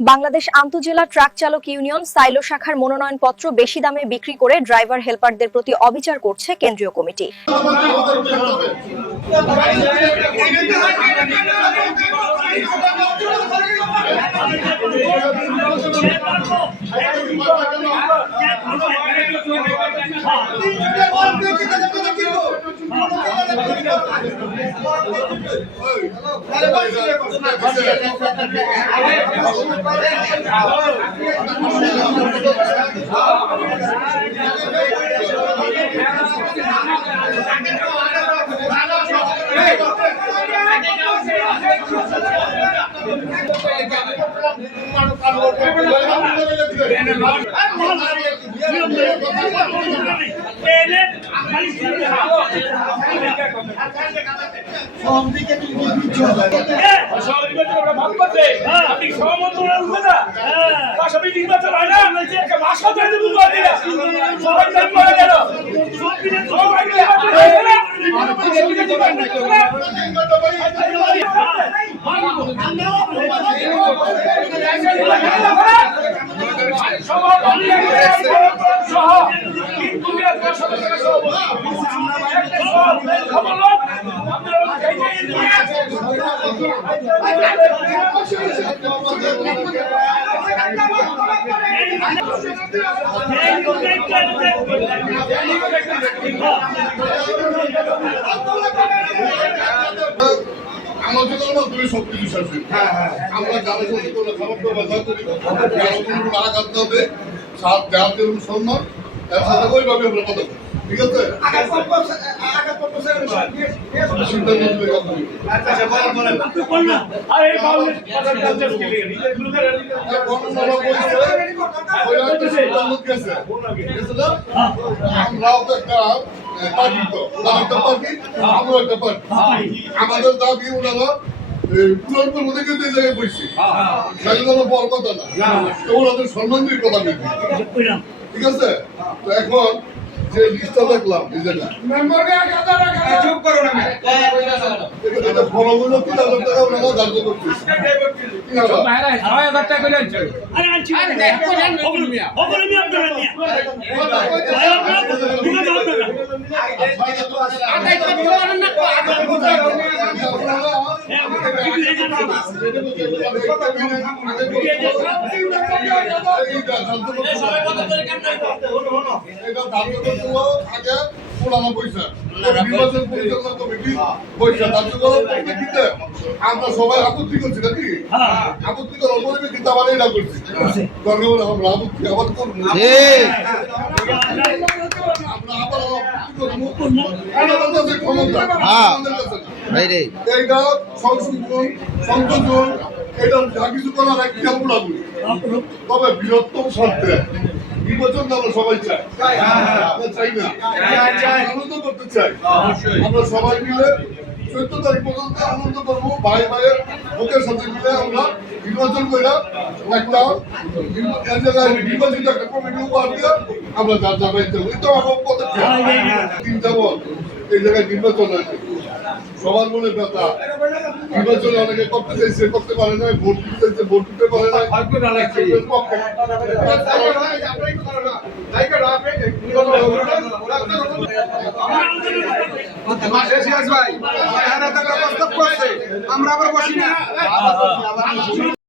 Bangladesh আন্তঃজেলা truck চালক union silo শাখার মনোনয়নপত্র বেশি দামে বিক্রি করে ড্রাইভার হেলপারদের প্রতি অবিচার করছে কেন্দ্রীয় কমিটি। তুমি সবকিছু শাসিত আমরা যারা খাবার কাটতে হবে সম্মান এর সাথে ওইভাবে আমরা কথা ঠিক আছে আমাদের দাবি ওনারা পূরণ করবো দেখে এই জায়গায় বসছি বড় কথা না ওনাদের সম্মান দিয়ে কথা বলছি ঠিক আছে তো এখন যে লিস্টটা দেখলাম এই জায়গা ফলগুলো 3,000 টাকা ওনারা ধার্য করতেছে আগে পুরানো পয়সা নির্বাচন পরিচালনা কমিটি পয়সা আমরা সবাই আপত্তি করছি নাকি আপত্তি করার পরে কিন্তু আবার এটা করছি দরকার হলে আমরা আপত্তি আবার করবো আমরা আবার এইটা সংশোধন সংযোজন এটা যা কিছু করার একটা পুরাপুরি তবে বৃহত্তম স্বার্থে নির্বাচন আমরা সবাই চাই আমরা চাই না আনন্দ করতে চাই আমরা সবাই মিলে 14 তারিখ পর্যন্ত আনন্দ করবো ভাই ভাইয়ের মুখের সাথে মিলে আমরা নির্বাচন করে একটা নির্বাচিত একটা কমিটি উপহার দিয়ে আমরা যার জায়গায় যাবো এই তো আমার পদক্ষেপ চিন্তা বল এই জায়গায় নির্বাচন আছে সবার মনে ব্যথা নির্বাচনে অনেকে করতে চাইছে করতে পারে না ভোট দিতে চাইছে ভোট দিতে পারে না আমরা আবার বসি না।